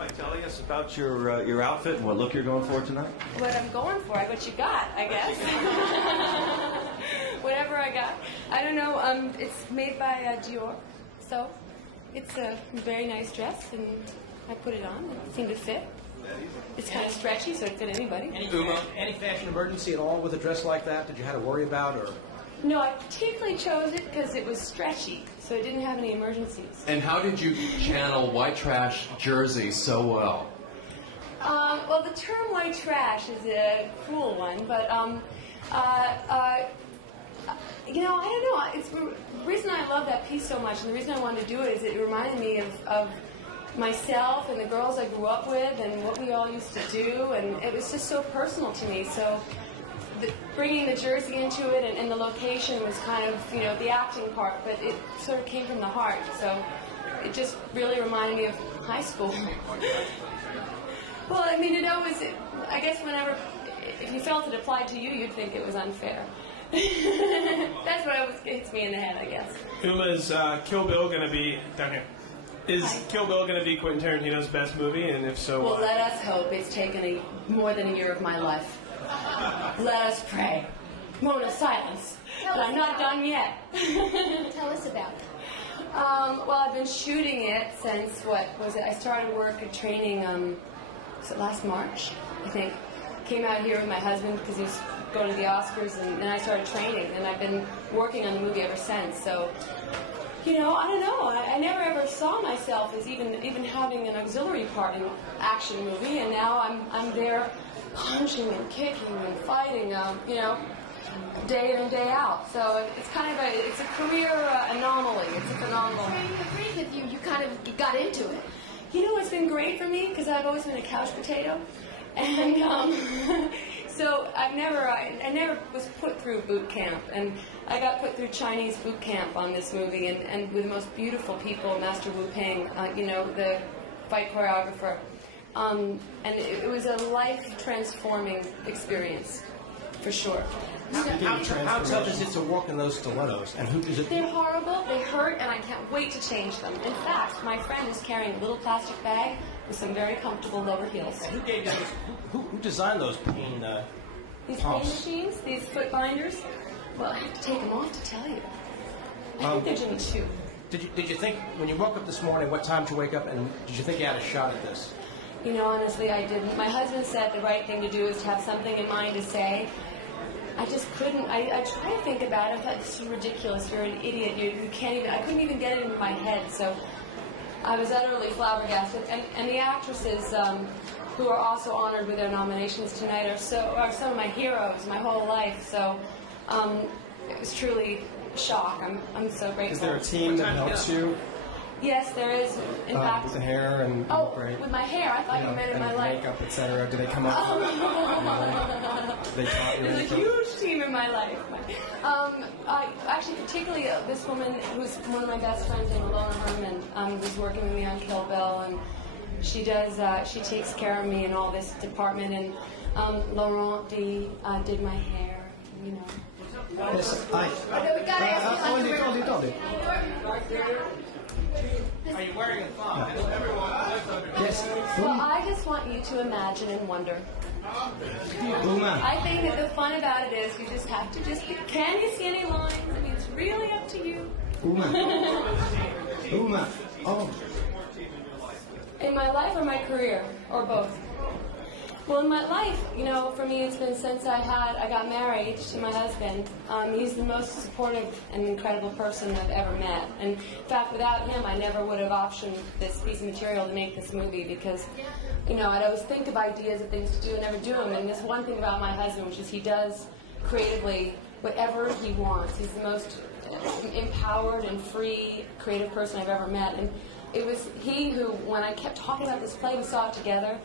by telling us about your outfit and what look you're going for tonight? What I'm going for, what you got, I guess. Whatever I got. I don't know. It's made by Dior, so it's a very nice dress, and I put it on. It seemed to fit. It's kind of stretchy, so it fit anybody. Any fashion emergency at all with a dress like that? Did you have to worry about, or? No, I particularly chose it because it was stretchy, so it didn't have any emergencies. And how did you channel white trash jersey so well? Well, the term white trash is a cruel one, but you know, I don't know. It's the reason I love that piece so much, and the reason I wanted to do it is it reminded me of myself and the girls I grew up with and what we all used to do, and it was just so personal to me. So bringing the jersey into it and the location was kind of, you know, the acting part, but it sort of came from the heart. So it just really reminded me of high school. Well, I mean, it always, I guess whenever, if you felt it applied to you, you'd think it was unfair. That's what always hits me in the head, I guess. Is Kill Bill going to be, down here, is Kill Bill going to be Quentin Tarantino's best movie, and if so, well, why? let us hope. It's taken more than a year of my life. Let us pray. Moment of silence. But I'm not done yet. Tell us about it. Well, I've been shooting it since, what was it? I started work at training, was it last March, I think. Came out here with my husband because he was going to the Oscars, and then I started training, and I've been working on the movie ever since. So, you know, I don't know. I never ever saw myself as even having an auxiliary part in an action movie, and now I'm there punching and kicking and fighting, you know, day in and day out. So it's kind of it's a career anomaly. It's a phenomenal. I agree with you. You kind of got into it. You know, it's been great for me because I've always been a couch potato, and so I never was put through boot camp, and I got put through Chinese boot camp on this movie, and with the most beautiful people, Master Wu Ping, you know, the fight choreographer. And it was a life-transforming experience, for sure. How tough is it to walk in those stilettos? And who is it? They're horrible, they hurt, and I can't wait to change them. In fact, my friend is carrying a little plastic bag with some very comfortable lower heels. Who gave you those? Who designed those pain These pumps? pain machines, these foot binders, well, I have to take them off to tell you. I think they're Jimmy Choo. Did you think, when you woke up this morning, what time did you wake up, and did you think you had a shot at this? You know, honestly, I didn't. My husband said the right thing to do is to have something in mind to say. I just couldn't. I tried to think about it. I thought, this is ridiculous. You're an idiot. You can't even. I couldn't even get it into my head. So I was utterly flabbergasted. And the actresses who are also honored with their nominations tonight are some of my heroes my whole life. So it was truly a shock. I'm so grateful. Is there a team that helps you? Yes, there is. In fact, with the hair and with my hair. I thought you meant in my life. Makeup, etc. Do they come up? They taught you There's a anything? huge team in my life. Actually, particularly this woman who's one of my best friends, named Thurman, who's working with me on Kill Bill, and she takes care of me in all this department. And Laurent did my hair, you know. Yes, I. Okay, we gotta ask you Hold it. Are you wearing a thong? Yes. Well, I just want you to imagine and wonder. Uma. I think that the fun about it is you just have to can you see any lines? I mean, it's really up to you. Uma. Oh. In my life or my career, or both? Well, in my life, you know, for me, it's been since I got married to my husband. He's the most supportive and incredible person I've ever met. And in fact, without him, I never would have optioned this piece of material to make this movie because, you know, I'd always think of ideas and things to do and never do them. And there's one thing about my husband, which is he does creatively whatever he wants. He's the most empowered and free creative person I've ever met. And it was he who, when I kept talking about this play, we saw it together.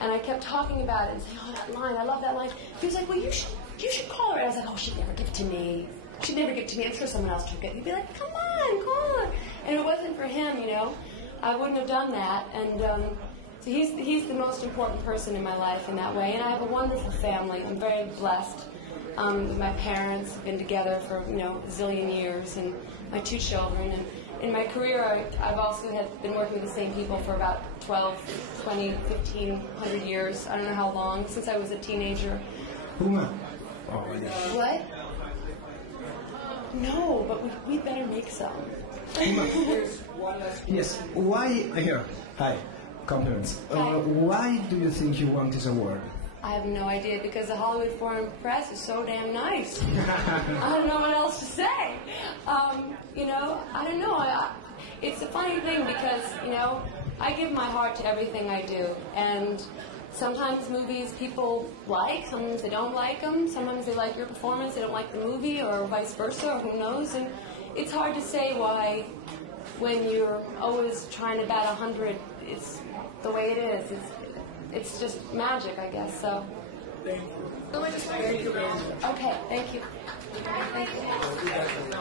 And I kept talking about it and saying, oh, that line, I love that line. He was like, well, you should call her. And I was like, oh, she'd never give it to me. She'd never give it to me. I'm sure someone else took it. He'd be like, come on, call her. And if it wasn't for him, you know, I wouldn't have done that. And so he's the most important person in my life in that way. And I have a wonderful family. I'm very blessed. My parents have been together for, you know, a zillion years, and my 2 children. And in my career, I've also been working with the same people for about 12, 20, 15, 100 years. I don't know how long, since I was a teenager. Thurman. What? No, but we better make some. Yes. Why here? Hi. Compliments. Hi. Why do you think you won this award? I have no idea, because the Hollywood Foreign Press is so damn nice. I don't know what else to say. You know, I don't know. It's a funny thing because, you know, I give my heart to everything I do. And sometimes movies people like, sometimes they don't like them. Sometimes they like your performance, they don't like the movie, or vice versa, or who knows. And it's hard to say why, when you're always trying to bat 100, it's the way it is. It's just magic, I guess. So. Thank you. Okay, thank you. Thank you.